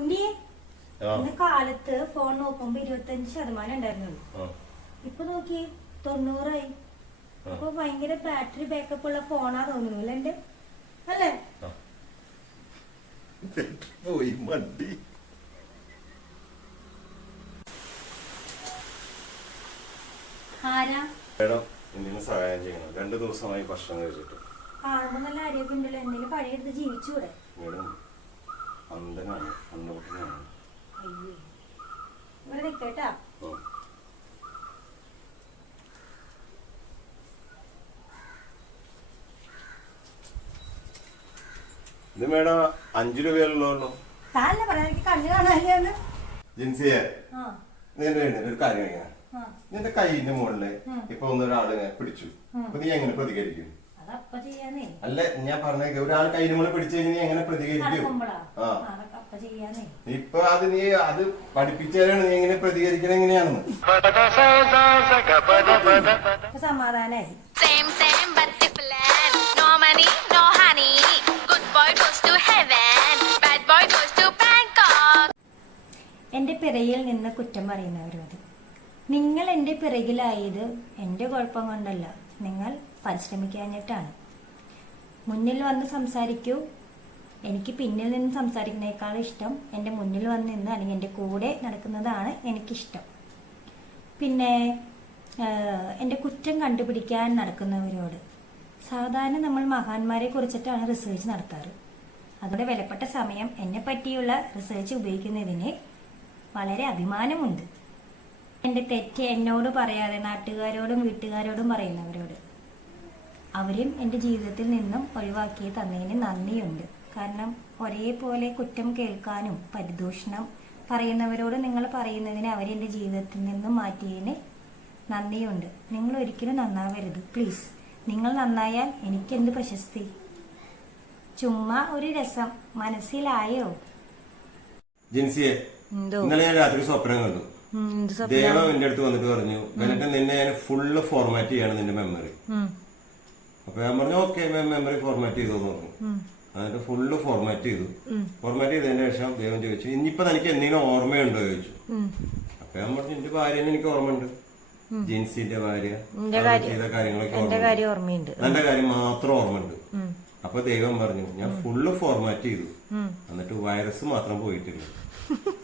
ഇന്ന് കാലത്ത് ഫോൺ നോക്കുമ്പോ ഇരുപത്തഞ്ച് ശതമാനം ഉണ്ടായിരുന്നുള്ളൂ. ഇപ്പൊ നോക്കി തൊണ്ണൂറായി. അപ്പൊ ഭയങ്കര ബാറ്ററി ബാക്കപ്പ് ഉള്ള ഫോണാ തോന്നുന്നു അല്ലേ? എന്റെ അല്ലേ പോയി മണ്ടി. ആരാ? മേഡം എന്തിനു സഹായം ചെയ്യണം. രണ്ടു ദിവസമായി ഭക്ഷണം കഴിച്ചിട്ട്. കാണുമ്പോ നല്ല ആരോഗ്യം ഉണ്ടല്ലോ. എന്തെങ്കിലും പഴയെടുത്ത് ജീവിച്ചൂടെ? മേഡം അന്ധനാണ് അന്ധപുട്ടനാണ് അയ്യോ. ഇവിടെ നിക്കട്ടാ ഇത് മേഡം അഞ്ചു രൂപയുള്ളൂ താല്ലേ പറയാൻ എനിക്ക് കണ്ണു കാണാനില്ല ജിൻസിയെ? ആ. നിന്റെ ഒരു കാര്യം നിന്റെ കൈയിന്റെ മുകളിൽ ഇപ്പൊ ഒന്ന് ഒരാൾ ഇങ്ങനെ പിടിച്ചു. അപ്പൊ നീ എങ്ങനെ പ്രതികരിക്കും? അല്ല ഞാൻ പറഞ്ഞേക്കെ. ഒരാൾ കൈയിന്റെ മുകളിൽ പിടിച്ചു കഴിഞ്ഞാൽ എങ്ങനെ പ്രതികരിക്കും? ആ. ഇപ്പൊ അത് നീ അത് പഠിപ്പിച്ചാലാണ് നീ എങ്ങനെ പ്രതികരിക്കണം എങ്ങനെയാണെന്ന്? ഇപ്പൊ സമാധാനായി. Same, same, but different. No money, no honey. Good boy goes to heaven. Bad boy goes to Bangkok. എന്റെ പിറയിൽ നിന്ന് കുറ്റം പറയുന്നവരോട് നിങ്ങൾ എന്റെ പിറകിലായത് എന്റെ കുഴപ്പം കൊണ്ടല്ല. നിങ്ങൾ പരിശ്രമിക്കാഞ്ഞിട്ടാണ്. മുന്നിൽ വന്ന് സംസാരിക്കൂ. എനിക്ക് പിന്നിൽ നിന്ന് സംസാരിക്കുന്നതിനേക്കാൾ ഇഷ്ടം എന്റെ മുന്നിൽ വന്ന് നിന്ന് അല്ലെങ്കിൽ എന്റെ കൂടെ നടക്കുന്നതാണ് എനിക്കിഷ്ടം. പിന്നെ എന്റെ കുറ്റം കണ്ടുപിടിക്കാൻ നടക്കുന്നവരോട് സാധാരണ നമ്മൾ മഹാന്മാരെ കുറിച്ചിട്ടാണ് റിസർച്ച് നടത്താറ്. അതോടെ വിലപ്പെട്ട സമയം എന്നെ പറ്റിയുള്ള റിസർച്ച് ഉപയോഗിക്കുന്നതിന് വളരെ അഭിമാനമുണ്ട്. എന്റെ തെറ്റ് എന്നോട് പറയാതെ നാട്ടുകാരോടും വീട്ടുകാരോടും പറയുന്നവരോട്. അവരും എന്റെ ജീവിതത്തിൽ നിന്നും ഒഴിവാക്കി തന്നതിന് നന്ദിയുണ്ട്. കാരണം ഒരേപോലെ കുറ്റം കേൾക്കാനും പരിദൂഷണം പറയുന്നവരോട് നിങ്ങൾ പറയുന്നതിന് അവരെന്റെ ജീവിതത്തിൽ നിന്നും മാറ്റിയതിന് നന്ദിയുണ്ട്. നിങ്ങൾ ഒരിക്കലും നന്നാവരുത്. പ്ലീസ് നിങ്ങൾ നന്നായാൽ എനിക്കെന്ത് പ്രശസ്തി? ചുമ്മാ ഒരു രസം മനസ്സിലായോ? ജിൻസിയെ ഇന്നലെ ഞാൻ രാത്രി സ്വപ്നം കണ്ടു. ദേവം എന്റെ അടുത്ത് വന്നിട്ട് പറഞ്ഞു എന്നിട്ട് നിന്നെ ഞാൻ ഫുള്ള് ഫോർമാറ്റ് ചെയ്യാണ് നിന്റെ മെമ്മറി അപ്പൊ ഞാൻ പറഞ്ഞു ഓക്കെ മെമ്മറി ഫോർമാറ്റ് ചെയ്തു എന്ന് പറഞ്ഞു. എന്നിട്ട് ഫുള്ള് ഫോർമാറ്റ് ചെയ്തു. ഫോർമാറ്റ് ചെയ്തതിന് ശേഷം ദൈവം ചോദിച്ചു ഇനിയിപ്പൊ തനിക്ക് എന്തെങ്കിലും ഓർമ്മയുണ്ടോ? ചോദിച്ചു. അപ്പൊ ഞാൻ പറഞ്ഞു എന്റെ ഭാര്യനെ എനിക്ക് ഓർമ്മയുണ്ട്. ജിൻസിന്റെ ഭാര്യ ചെയ്ത കാര്യങ്ങളൊക്കെ ഓർമ്മയുണ്ട്. നല്ല കാര്യം മാത്രം ഓർമ്മയുണ്ട്. അപ്പൊ ദൈവം പറഞ്ഞു ഞാൻ ഫുള്ള് ഫോർമാറ്റ് ചെയ്തു. എന്നിട്ട് വൈറസ് മാത്രം പോയിട്ടില്ല.